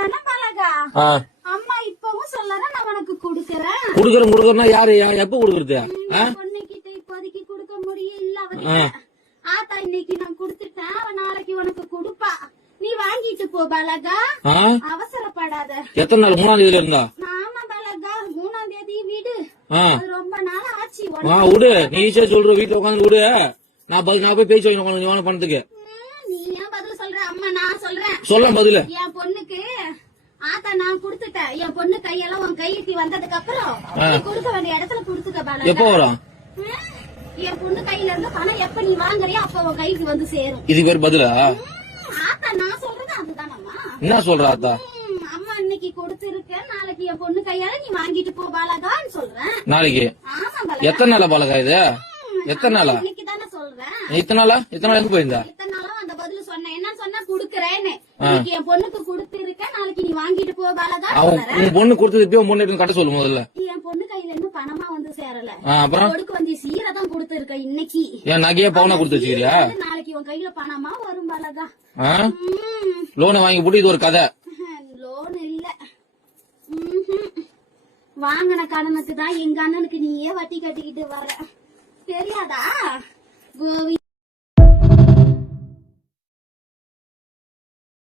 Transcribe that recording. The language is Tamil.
தானே பழகா? அம்மா இப்பவும் சொல்லறேன், நான் உனக்கு குடுக்கறேன். குடுக்கறேன்னா யாரு எப்ப குடுக்கறது? பொண்ணுகிட்ட இப்போதைக்கு குடுக்க முடியல. ஆத்தா இன்னைக்கு நான் குடுத்துட்டேன், அவன் நாளைக்கு உனக்கு குடுப்பா. நீ வாங்கிட்டு போ பலகா, அவசரப்படாத. எத்தனை நாள்? 3ஆம் தேதியில இருந்தா? ஆமா பலகா, 3ஆம் தேதி வீடு. ரொம்ப நாள் ஆச்சு. விடு, நீ ஈஸியா சொல்ற, வீட்டுல உட்காந்து விடு. நான் போய் பேச்சு வாங்க பணத்துக்கு. நீ ஏன் பதில் சொல்ற? அம்மா நான் சொல்றேன். சொல்ல பதில. என் பொண்ணுக்கு ஆத்தா நான் குடுத்துட்டேன். என் பொண்ணு கையெல்லாம் உன் கைக்கு வந்ததுக்கு அப்புறம் கொடுக்க வேண்டிய இடத்துல குடுத்துக்க பலகா. எப்ப வரும்? என் பொண்ணு கையில இருந்து பணம் எப்ப நீ வாங்குறியோ அப்ப உன் கைக்கு வந்து சேரும். இதுக்கு பேர் பதிலா? ஆத்தா நான் சொல்றது அதுதானம்மா. என்ன சொல்ற ஆத்தா? அம்மா இன்னைக்கு கொடுத்திருக்கேன், நாளைக்கு என் பொண்ணு கையால நீ வாங்கிட்டு போ பாலகான்னு சொல்றேன். நாளைக்கு? எத்தனை நாளா பாலகா இது? எத்தனை நாளா? இன்னைக்கு தானே சொல்றேன். இத்தனை நாளா எங்க போயிருந்தா? இத்தனை நாளும் அந்த பதில் சொன்னேன். என்ன சொன்னா குடுக்கறேன்னு. இன்னைக்கு என் பொண்ணுக்கு கொடுத்திருக்கேன், நாளைக்கு நீ வாங்கிட்டு போ பாலகா. உன் பொண்ணு கொடுத்தது இப்ப பொண்ணு கட்ட சொல்லு முதல்ல. என் பொண்ணு கையில இன்னும் பணமா வந்து சேரல. அப்புறம் கொடுக்க வந்து சீரை தான் கொடுத்திருக்க இன்னைக்கு. என் நகையே பவுனா கொடுத்து வச்சுக்கிறியா? நாளைக்கு உன் கையில பணமா வரும் பாலகா. லோனை வாங்கி போட்டு இது ஒரு கதை. லோன் இல்ல, வாங்கின கடனுக்கு தான் எங்க அண்ணனுக்கு நீயே வட்டி கட்டிக்கிட்டு வர. தெரியாதா கோவி?